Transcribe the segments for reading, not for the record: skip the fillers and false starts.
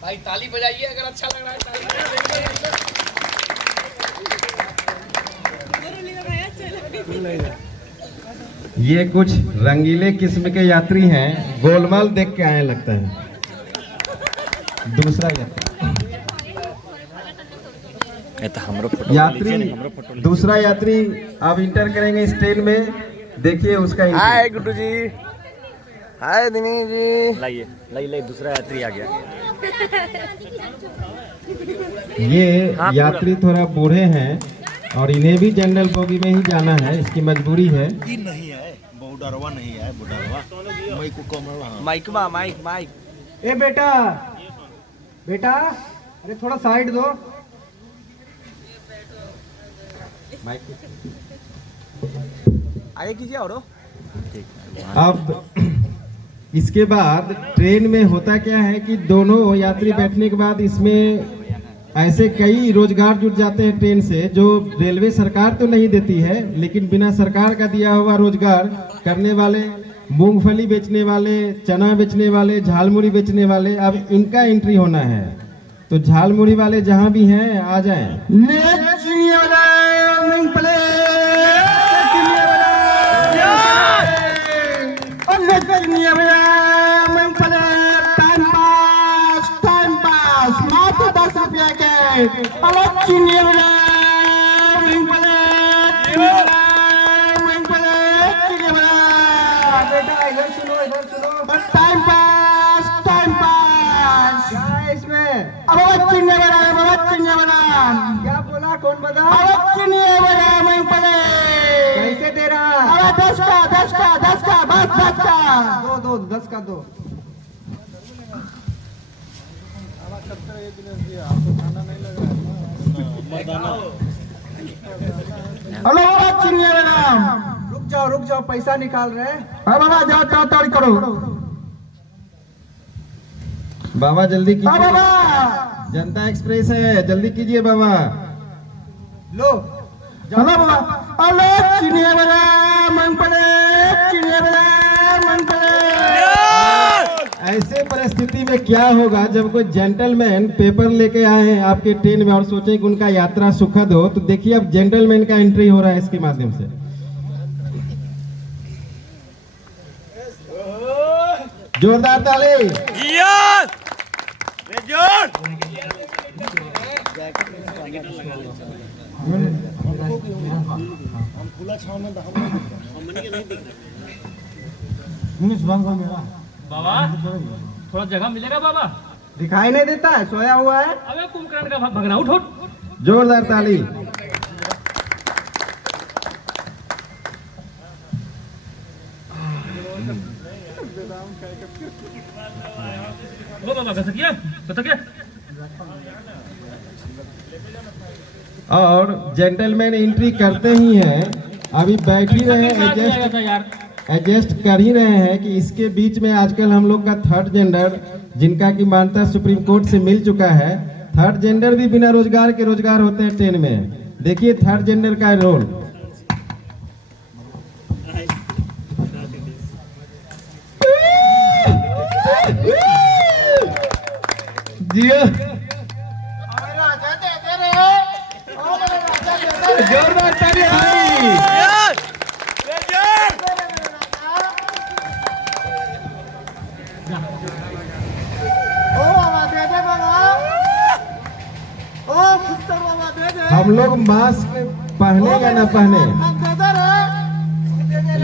भाई ताली बजाइए अगर अच्छा लग रहा है। ये कुछ रंगीले किस्म के यात्री हैं, गोलमाल देख के आए लगता है। दूसरा यात्री दूसरा यात्री अब इंटर करेंगे इस ट्रेन में। देखिए उसका। हाय गुड्डू जी, हाय दिनेश जी। लाइए दूसरा यात्री आ गया। ये यात्री थोड़ा बूढ़े हैं और इन्हें भी जनरल बोगी में ही जाना है, इसकी मजबूरी है। नहीं है बुढ़ावा, नहीं है बुढ़ावा। माइक। ए बेटा अरे थोड़ा साइड दो। आगे कीजिए। और अब इसके बाद ट्रेन में होता क्या है कि दोनों यात्री बैठने के बाद इसमें ऐसे कई रोजगार जुट जाते हैं ट्रेन से, जो रेलवे सरकार तो नहीं देती है, लेकिन बिना सरकार का दिया हुआ रोजगार करने वाले, मूंगफली बेचने वाले, चना बेचने वाले, झालमुड़ी बेचने वाले, अब इनका एंट्री होना है। तो झालमुड़ी वाले जहां भी हैं आ जाएं। क्या बोला? कौन बता? कैसे दे रहा? 10 का बस 10 का दो। रुक जाओ पैसा निकाल रहे हैं। बाबा जाओ करो। बाबा जल्दी कीजिए, जनता एक्सप्रेस है, जल्दी कीजिए बाबा। लो चलो बाबा। ऐसे परिस्थिति में क्या होगा जब कोई जेंटलमैन पेपर लेके आए हैं आपके ट्रेन में और सोचे कि उनका यात्रा सुखद हो, तो देखिए अब जेंटलमैन का एंट्री हो रहा है इसके माध्यम से। जोरदार ताली। बाबा थोड़ा जगह मिलेगा बाबा? दिखाई नहीं देता है, सोया हुआ है। अबे कुंभकर्ण का भगना उठ। जोरदार ताली। ओ बाबा कसकिया। और जेंटलमैन एंट्री करते ही हैं, अभी बैठ ही रहे हैं, एडजस्ट कर ही रहे हैं कि इसके बीच में आजकल हम लोग का थर्ड जेंडर, जिनका की मान्यता सुप्रीम कोर्ट से मिल चुका है, थर्ड जेंडर भी बिना रोजगार के रोजगार होते हैं ट्रेन में। देखिए थर्ड जेंडर का रोल। जोरदार ताली। हम लोग मास्क पहने या ना पहने,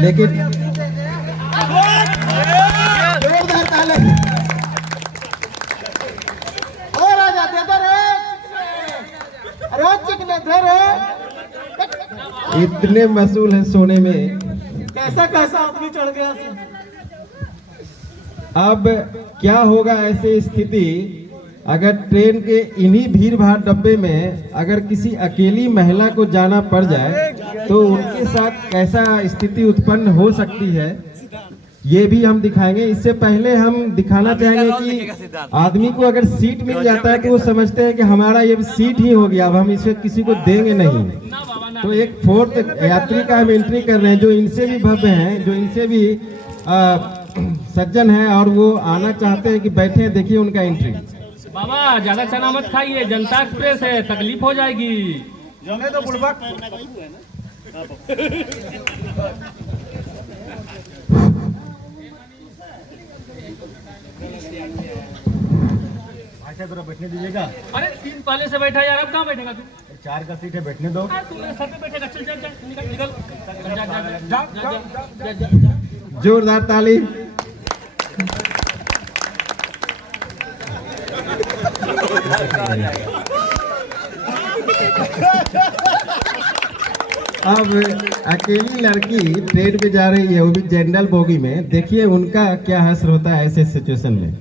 लेकिन जोरदार ताली। इतने मसूल है सोने में। कैसा आदमी चढ़ गया। अब क्या होगा ऐसी स्थिति अगर ट्रेन के इन्हीं भीड़ भाड़ डब्बे में अगर किसी अकेली महिला को जाना पड़ जाए, तो उनके साथ कैसा स्थिति उत्पन्न हो सकती है। ये भी हम दिखाएंगे। इससे पहले हम दिखाना चाहेंगे कि आदमी को अगर सीट मिल जाता है तो वो समझते हैं कि हमारा ये सीट ही हो गया, अब हम इसे किसी को देंगे नहीं। ना बाबा ना। तो एक फोर्थ यात्री का हम एंट्री कर रहे हैं जो इनसे भी भव्य हैं, जो इनसे भी सज्जन हैं और वो आना चाहते हैं कि बैठे हैं। देखिए उनका एंट्री। बाबा ज्यादा चना मत खाइए, जनता एक्सप्रेस है, तकलीफ हो जाएगी। जमे तो बुड़बक। अच्छा थोड़ा बैठने दीजिएगा। अरे 3 पहले से बैठा यार, अब कहाँ बैठेगा तू? 4 का सीट है, बैठने दो। तू मेरे सर पे बैठेगा। चल चल चल, निकल निकल। जा जा जा जा जा जा। जोरदार ताली। अब अकेली लड़की ट्रेन में जा रही है, वो भी जनरल बोगी में। देखिए उनका क्या हश्र होता है ऐसे सिचुएशन में।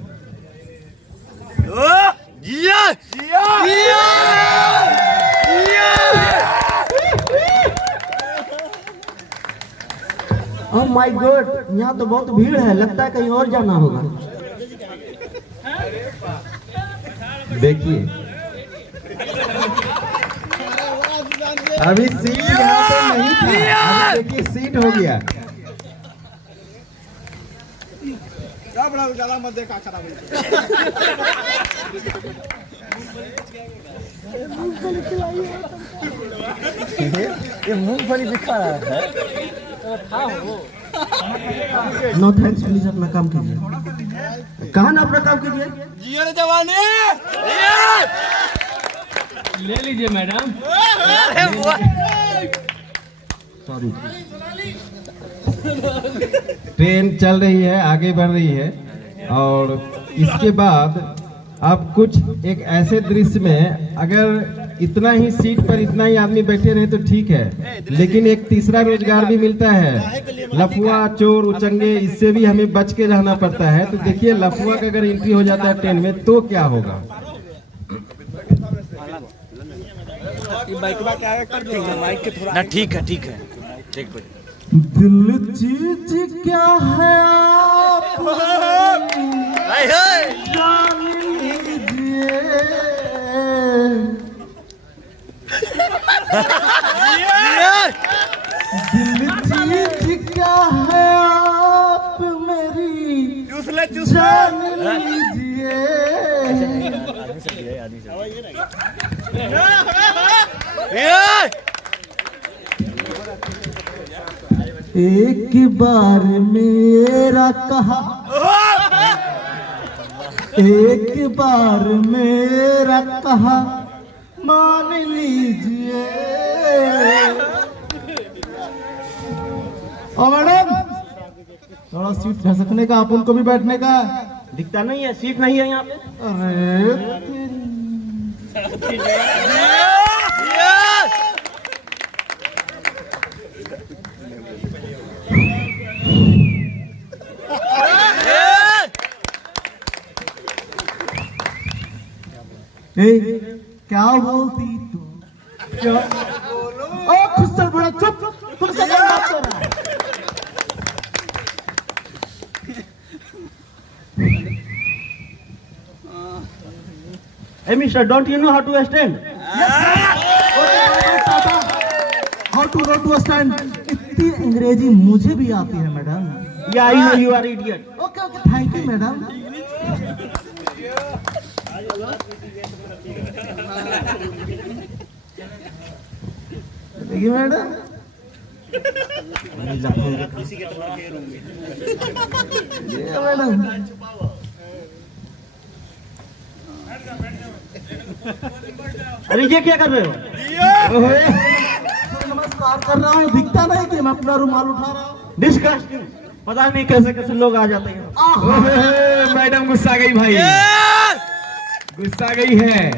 ओह माय गॉड, यहाँ तो बहुत भीड़ है, लगता है कहीं और जाना होगा। देखिए अभी सीट यहाँ पे नहीं था, अभी देखिए सीट हो गया। ये मूंगफली दिखा रहा है। नो थैंक्स, प्लीज अपना काम कीजिए। कहा ना अपना काम कीजिए। ले लीजिए मैडम। सॉरी। ट्रेन चल रही है, आगे बढ़ रही है और इसके बाद अब कुछ एक ऐसे दृश्य में अगर इतना ही सीट पर इतना ही आदमी बैठे रहे तो ठीक है, लेकिन एक तीसरा रोजगार भी मिलता है। लफुआ, चोर, उचंगे, इससे भी हमें बच के रहना पड़ता है। तो देखिए लफुआ का अगर एंट्री हो जाता है ट्रेन में तो क्या होगा। ना ठीक है ठीक है। देख दिल चीज क्या है आप जान लीजिए। दिल चीज क्या है आप मेरी जान लीजिए। एक बार मेरा कहा, एक बार मेरा कहा मान लीजिए। और मैडम थोड़ा सीट खसकने का, आप उनको भी बैठने का। दिखता नहीं है, सीट नहीं है यहाँ पे। अरे क्या बोलती तू? क्या? ओ खुस्तर बड़ा चुप, तुमसे क्या बात कर रहा है? Hey mister, don't you know how to stand? How to go to stand? इतनी अंग्रेजी मुझे भी आती है madam. Yeah, I know you are idiot. Okay okay, thank you madam. देखिए मैडम, ये मैडम अरे ये क्या कर रहे हो? नमस्कार कर रहा हूँ, दिखता नहीं कि मैं अपना रुमाल उठा रहा हूँ। डिस्कस्टिंग। पता नहीं कैसे कैसे लोग आ जाते हैं। मैडम गुस्सा गई भाई, गुस्सा गई है।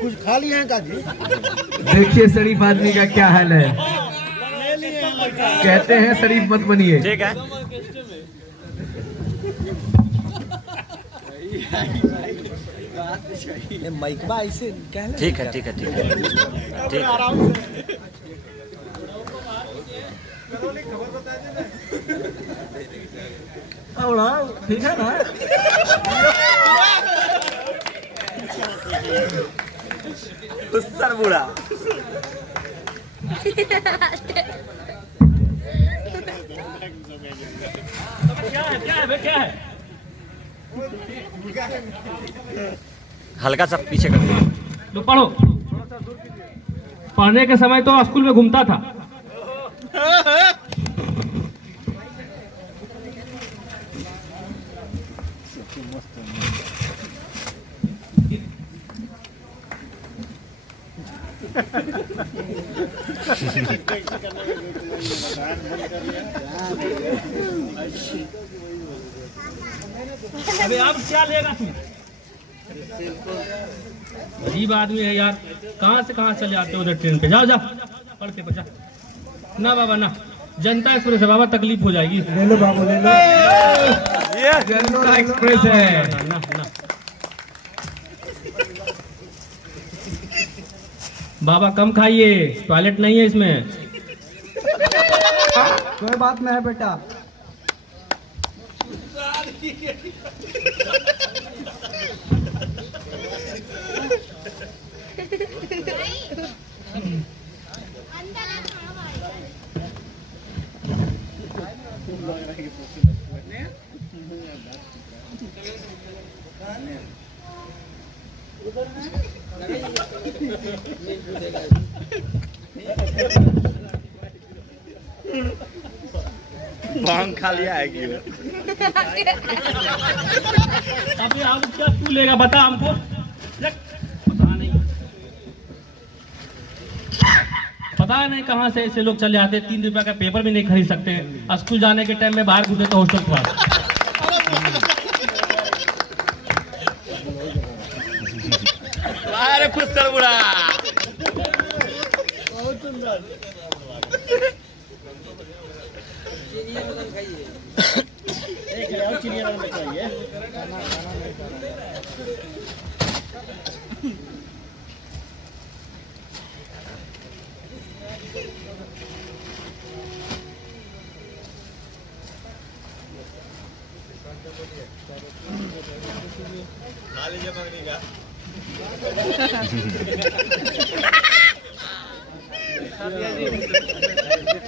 कुछ खा लिए हैं का जी? देखिए शरीफ आदमी का क्या हाल है। कहते हैं शरीफ मत बनिए। ठीक है। ठीक है ठीक है ठीक है ठीक है। ठीक है ना? खुस्सर बूढ़ा। क्या है? हल्का सा पीछे कर दो। लो पढ़ो। पढ़ने के समय तो स्कूल में घूमता था। अबे अब क्या लेगा तू? अजीब आदमी है यार, कहाँ से कहाँ चले आते हो उधर ट्रेन पे। जाओ पढ़ते बचा। ना बाबा ना, जनता एक्सप्रेस है बाबा, तकलीफ हो जाएगी। ले लो बाबू ले लो। ये जनता एक्सप्रेस है। ना बाबा कम खाइए, टॉयलेट नहीं है इसमें। कोई बात नहीं है बेटा। भांग खा लिया है कि अबे अब क्या तू लेगा बता हमको। पता नहीं कहाँ से ऐसे लोग चले आते, 3 रुपया का पेपर भी नहीं खरीद सकते। स्कूल जाने के टाइम में बाहर घूमते तो हॉस्टल के पास। अरे खुस्सर बूढ़ा।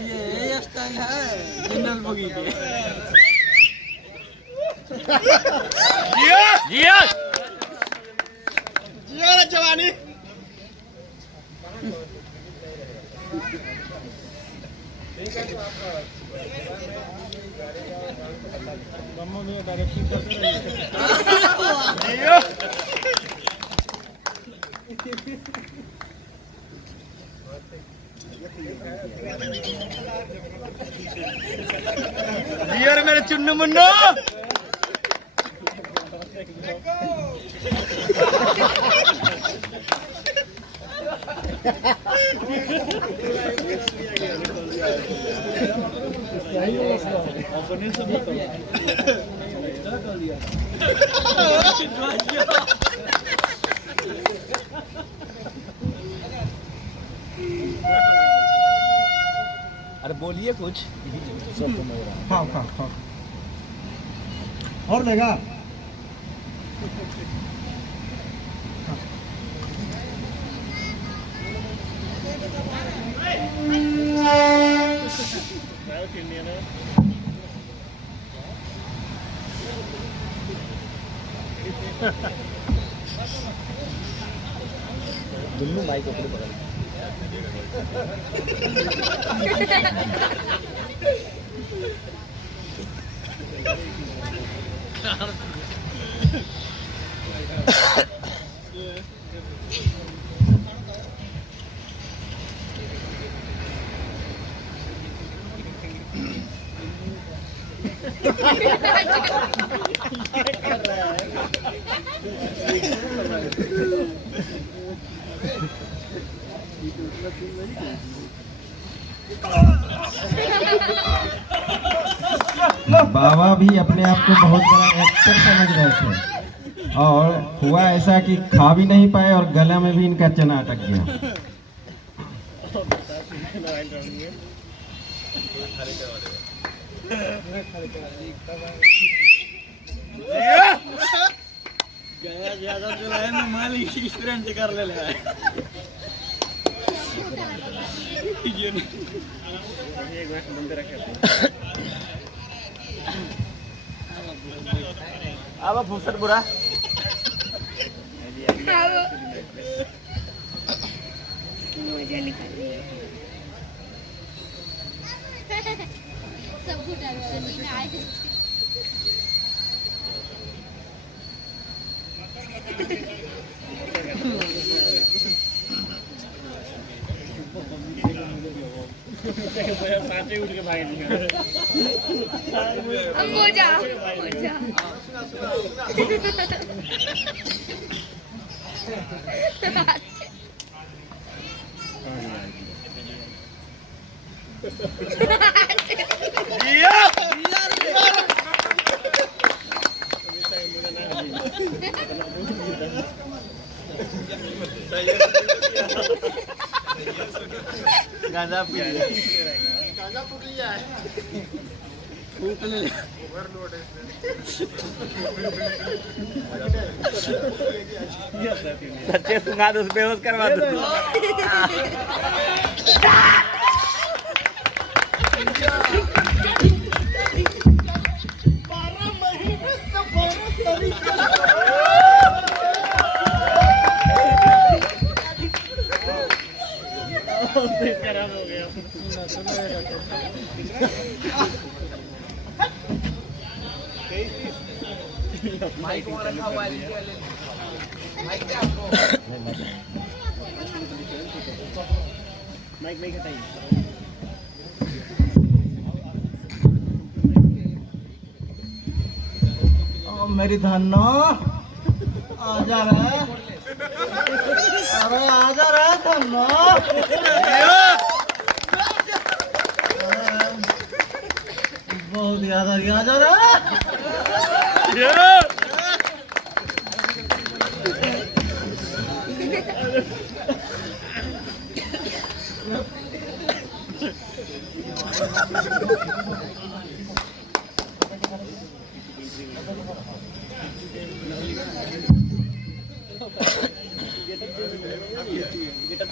ये स्टाइल है जनरल बोगी के। जिया रे जवानी। जिया रे मेरे चुन्नू मुन्नू। अरे बोलिए कुछ। खाओ खाओ खाओ। और देगा? दुन्नू माइक को पकड़। बाबा भी अपने आप को बहुत बड़ा एक्टर समझ रहे थे और हुआ ऐसा कि खा भी नहीं पाए और गला में भी इनका चना अटक गया। गया ज्यादा चला है ना मालिक स्टूडेंट से कर ले ले ये एक बार बंद रखे अब फुर्सत बुरा सब घुटा आए उठ के भाई मोजा गांजा पी लिया फूक ले ले सच्चे सुना दो बेहोश करवा दो खराब हो गया माइक में रखा हुआ है माइक पे आपको माइक में हटाइए मेरी धन्नो आजा रे, अरे आजा रे धन्नो, बहुत याद आ रही, आजा रे।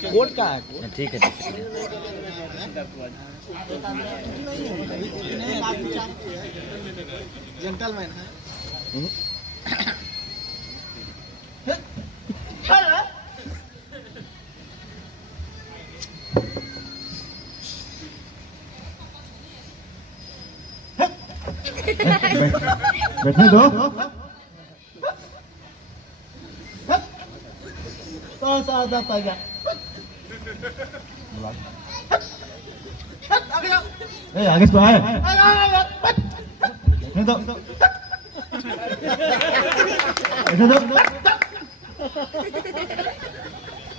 कोट का है ठीक है जेंटलमैन है बैठने दो तो सादा पाया आगे से आए बैठने दो बैठने दो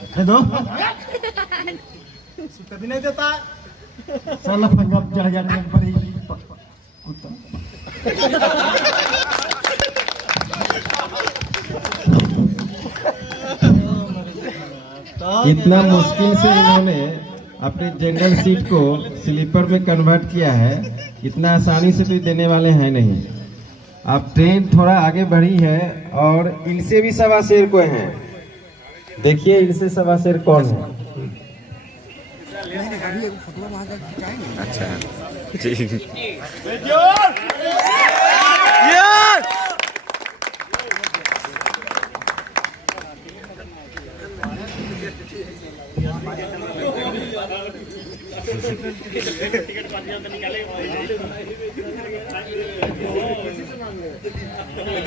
बैठने दो सुता भी नहीं देता साला पंजाब चढ़ जाने पर ही कुत्ता इतना मुश्किल से इन्होंने अपने जनरल सीट को स्लीपर में कन्वर्ट किया है, इतना आसानी से तो देने वाले हैं नहीं। अब ट्रेन थोड़ा आगे बढ़ी है और इनसे भी सवा शेर कोई हैं, देखिए इनसे सवा शेर कौन है। अच्छा ठीक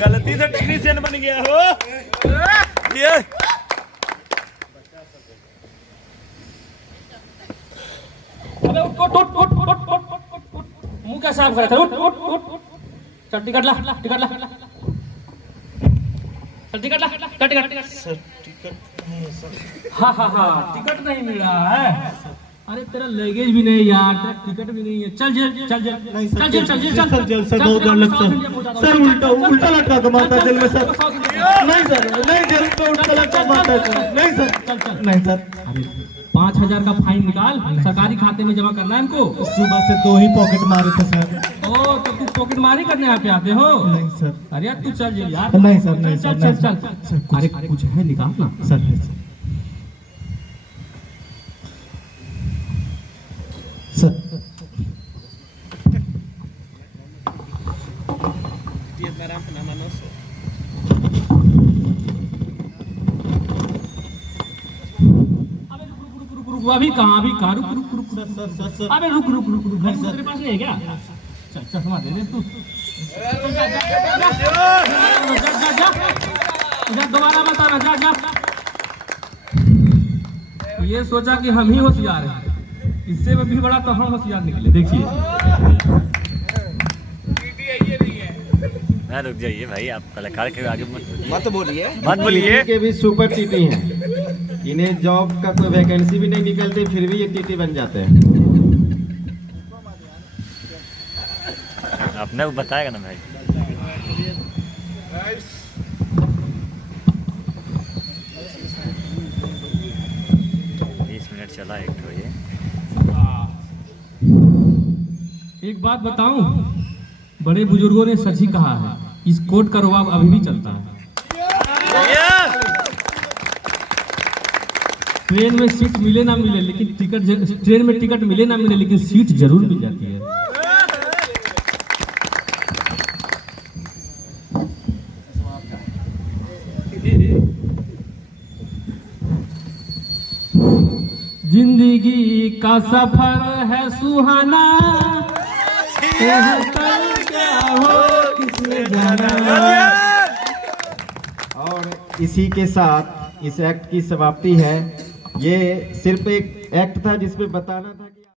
गलती से टेक्नीशियन बन गया हो ये अबे उठ उठ उठ उठ उठ उठ उठ मुंह क्या साफ करा था उठ उठ उठ चल टिकट ला टिकट ला चल टिकट ला टिकट सर टिकट हाँ हाँ हाँ टिकट नहीं मिल रहा है। अरे तेरा लगेज भी नहीं यार, तेरा टिकट भी नहीं है। चल जेल चल जेल नहीं सर, चल जेल चल जेल सर जेल सर बहुत डर लगता है सर, उल्टा उल्टा लटका के मारता है जेल में सर, नहीं सर नहीं जेल में उल्टा लटका मारता है सर, नहीं सर नहीं सर 5,000 का फाइन निकाल, सरकारी खाते में जमा करना है इनको। सुबह से 2 ही पॉकेट मारे थे सर। ओ तो तू पॉकेट मारी करने यहाँ पे आते हो? नहीं सर। अरे यार तू चल यार। नहीं सर, नहीं सर, चल नहीं चल सर। चल। अरे कुछ है निकाल ना। सर नहीं सर। सर रुक अभी कहाँ रुक सर सर अबे रुक घर तेरे पास नहीं है क्या? चल चश्मा दे दे तू। जा दोबारा मत आना, जा। ये सोचा कि हम ही होशियार हैं, इससे भी बड़ा तो हम होशियार निकले। देखिए रुक जाइए भाई, आप कलाकार के आगे मत बोलिए। के भी सुपर टीटी हैं। इन्हें जॉब का कोई वैकेंसी भी नहीं निकलती, फिर भी ये टीटी बन जाते हैं। आपने वो बताएगा ना भाई। चला एक तो ये। एक बात बताऊं, बड़े बुजुर्गों ने सच ही कहा है, इस कोर्ट का रवाब अभी भी चलता है। ट्रेन में सीट मिले ना मिले लेकिन ट्रेन में टिकट मिले ना मिले लेकिन सीट जरूर मिल जाती है। जिंदगी का सफर है सुहाना, क्या हो किसने जाना। और इसी के साथ इस एक्ट की समाप्ति है। ये सिर्फ एक एक्ट था जिसमें बताना था कि